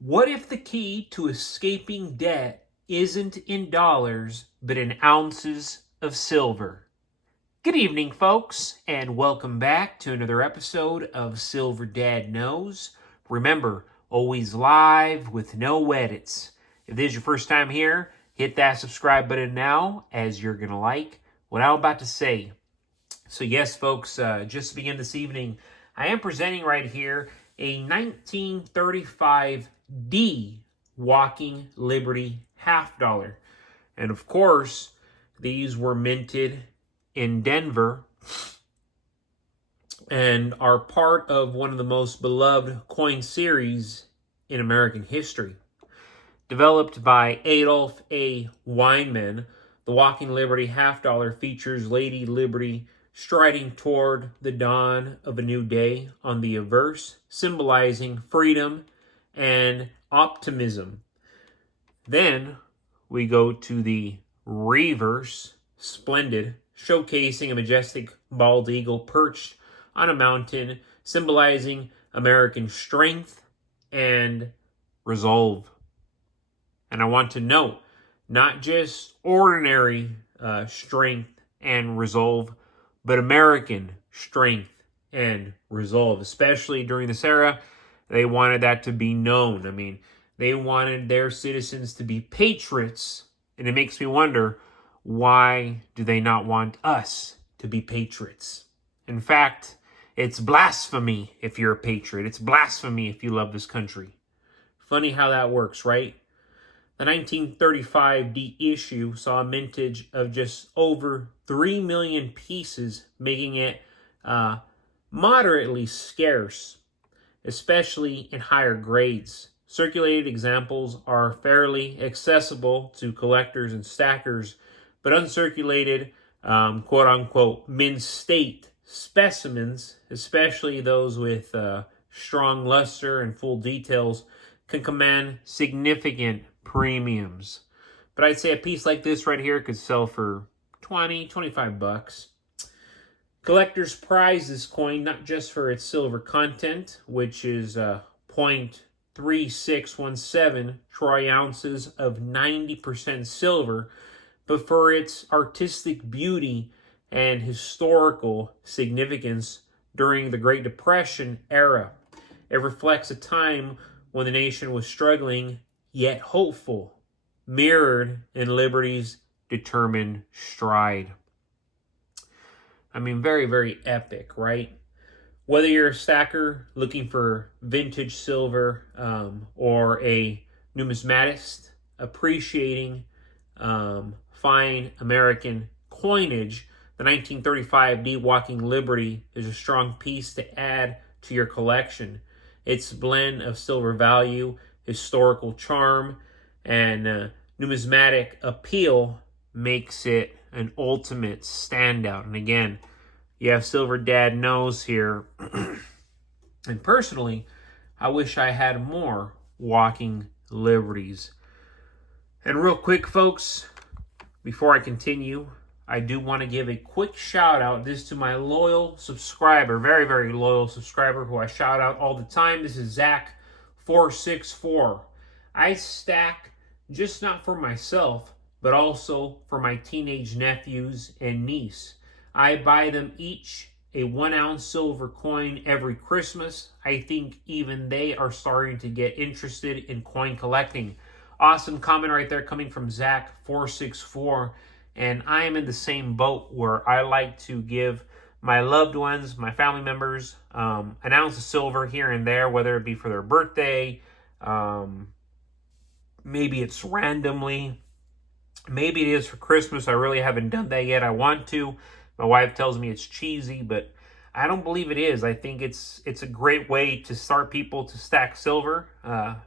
What if the key to escaping debt isn't in dollars, but in ounces of silver? Good evening, folks, and welcome back to another episode of Silver Dad Knows. Remember, always live with no edits. If this is your first time here, hit that subscribe button now, as you're going to like what I'm about to say. So yes, folks, just to begin this evening, I am presenting right here a 1935D Walking Liberty half dollar. And of course, these were minted in Denver and are part of one of the most beloved coin series in American history. Developed by Adolph A. Weinman, the Walking Liberty half dollar features Lady Liberty striding toward the dawn of a new day on the obverse, symbolizing freedom and optimism. Then we go to the reverse, splendid, showcasing a majestic bald eagle perched on a mountain, symbolizing American strength and resolve. And I want to note, not just ordinary strength and resolve, but American strength and resolve. Especially during this era, they wanted that to be known. I mean, they wanted their citizens to be patriots. And it makes me wonder, why do they not want us to be patriots? In fact, it's blasphemy if you're a patriot. It's blasphemy if you love this country. Funny how that works, right? The 1935D issue saw a mintage of just over 3 million pieces, making it moderately scarce, especially in higher grades. Circulated examples are fairly accessible to collectors and stackers, but uncirculated, quote-unquote, mint-state specimens, especially those with strong luster and full details, can command significant premiums. But I'd say a piece like this right here could sell for 20, 25 bucks. Collectors prize this coin not just for its silver content, which is 0.3617 troy ounces of 90% silver, but for its artistic beauty and historical significance during the Great Depression era. It reflects a time when the nation was struggling yet hopeful, mirrored in Liberty's determined stride. I mean, very, very epic, right? Whether you're a stacker looking for vintage silver or a numismatist appreciating fine American coinage, the 1935D Walking Liberty is a strong piece to add to your collection. Its blend of silver value, historical charm, and numismatic appeal makes it an ultimate standout. And again, you have Silver Dad Knows here. And personally, I wish I had more Walking Liberties. And real quick, folks, before I continue, I do want to give a quick shout out this to my loyal subscriber, very, very loyal subscriber who I shout out all the time. This is Zach464. I stack just not for myself, but also for my teenage nephews and niece. I buy them each a 1 ounce silver coin every Christmas. I think even they are starting to get interested in coin collecting. Awesome comment right there coming from Zach464. And I am in the same boat where I like to give my loved ones, my family members, an ounce of silver here and there, whether it be for their birthday, maybe it's randomly, maybe it is for Christmas. I really haven't done that yet. I want to. My wife tells me it's cheesy, but I don't believe it is. I think it's a great way to start people to stack silver,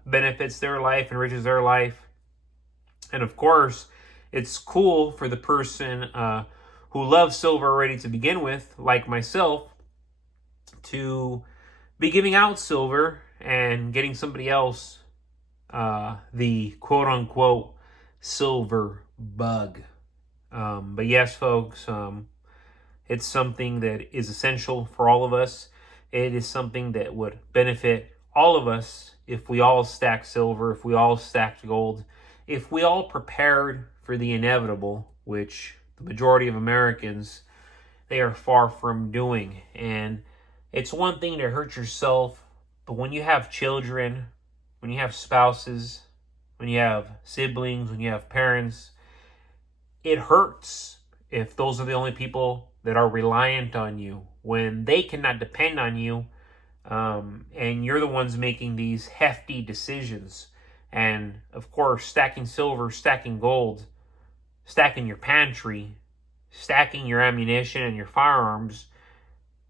benefits their life, enriches their life. And of course, it's cool for the person who loves silver already to begin with, like myself, to be giving out silver and getting somebody else the quote-unquote silver bug. But yes, folks, it's something that is essential for all of us. It is something that would benefit all of us, if we all stacked silver, if we all stacked gold, if we all prepared for the inevitable, which the majority of Americans, they are far from doing. And it's one thing to hurt yourself, but when you have children, when you have spouses, when you have siblings, when you have parents, it hurts if those are the only people that are reliant on you, when they cannot depend on you, and you're the ones making these hefty decisions. And of course, stacking silver, stacking gold, stacking your pantry, stacking your ammunition and your firearms,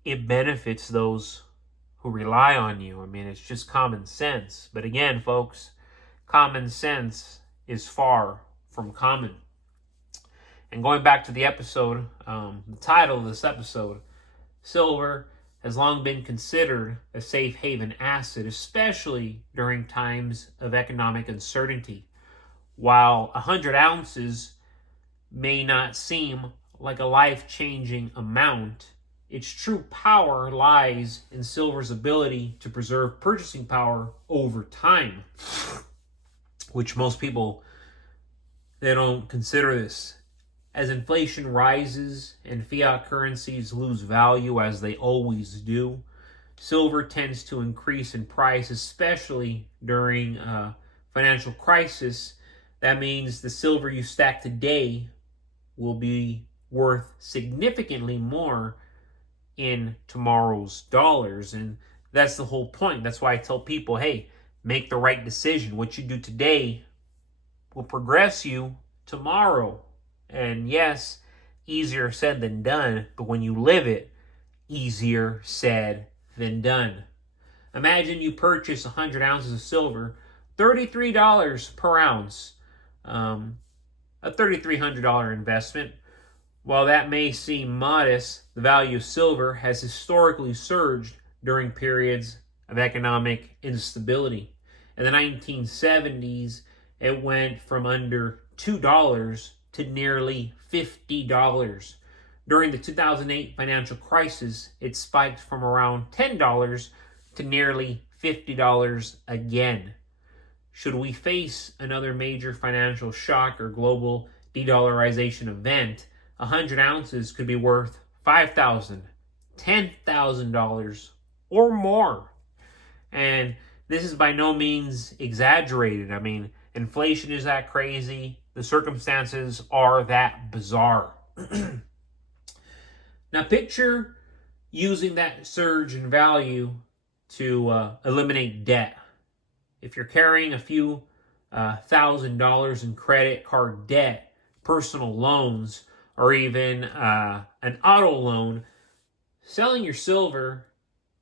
it benefits those who rely on you. I mean, it's just common sense. But again, folks, common sense is far from common. And going back to the episode, the title of this episode, silver has long been considered a safe haven asset, especially during times of economic uncertainty. While 100 ounces may not seem like a life-changing amount, its true power lies in silver's ability to preserve purchasing power over time, which most people, they don't consider this. As inflation rises and fiat currencies lose value, as they always do, silver tends to increase in price, especially during a financial crisis. That means the silver you stack today will be worth significantly more in tomorrow's dollars. And that's the whole point. That's why I tell people, hey, make the right decision. What you do today will progress you tomorrow. And yes, easier said than done, but when you live it, easier said than done. Imagine you purchase 100 ounces of silver, $33 per ounce, a $3,300 investment. While that may seem modest, the value of silver has historically surged during periods of economic instability. In the 1970s, it went from under $2 to nearly $50. During the 2008 financial crisis, it spiked from around $10 to nearly $50 again. Should we face another major financial shock or global de-dollarization event, 100 ounces could be worth $5,000, $10,000, or more. And this is by no means exaggerated. I mean, inflation is that crazy. The circumstances are that bizarre. Now picture using that surge in value to eliminate debt. If you're carrying a few $1,000 in credit card debt, personal loans, or even an auto loan, selling your silver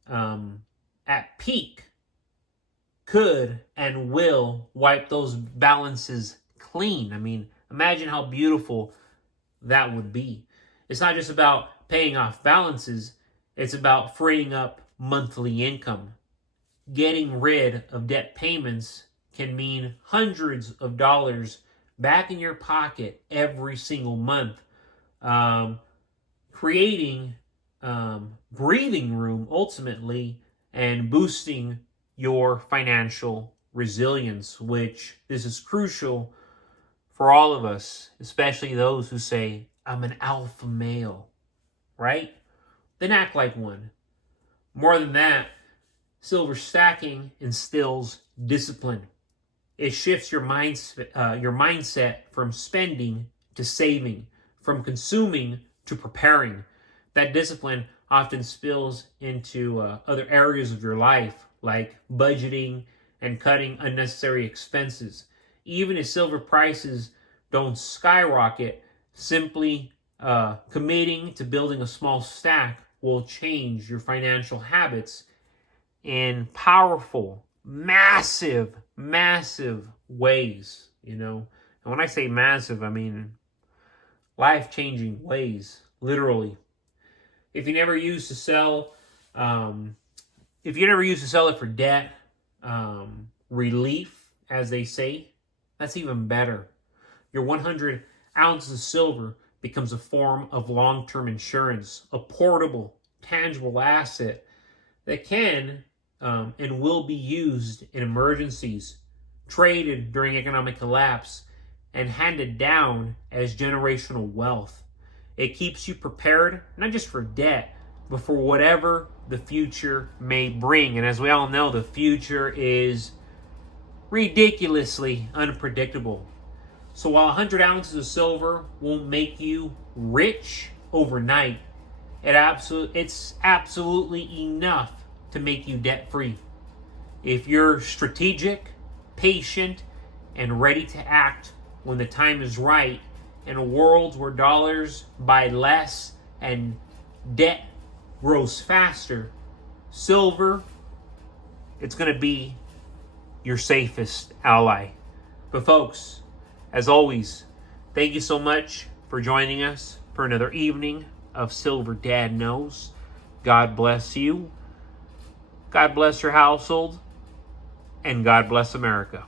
at peak could and will wipe those balances clean. I mean, imagine how beautiful that would be. It's not just about paying off balances, it's about freeing up monthly income. Getting rid of debt payments can mean hundreds of dollars back in your pocket every single month, creating breathing room ultimately and boosting your financial resilience, which this is crucial for all of us, especially those who say, I'm an alpha male, right? Then act like one. More than that, silver stacking instills discipline. It shifts your mindset from spending to saving, from consuming to preparing. That discipline often spills into other areas of your life, like budgeting and cutting unnecessary expenses. Even if silver prices don't skyrocket, simply committing to building a small stack will change your financial habits in powerful, massive ways, you know. And when I say massive, I mean life-changing ways, literally. If you never used to sell it for debt relief, as they say, that's even better. Your 100 ounces of silver becomes a form of long-term insurance, a portable, tangible asset that can and will be used in emergencies, traded during economic collapse, and handed down as generational wealth. It keeps you prepared, not just for debt, but for whatever the future may bring. And as we all know, the future is ridiculously unpredictable. So while 100 ounces of silver won't make you rich overnight, it's absolutely enough to make you debt-free. If you're strategic, patient, and ready to act when the time is right, in a world where dollars buy less and debt grows faster, silver, it's going to be your safest ally. But folks, as always, thank you so much for joining us for another evening of Silver Dad Knows. God bless you. God bless your household. And God bless America.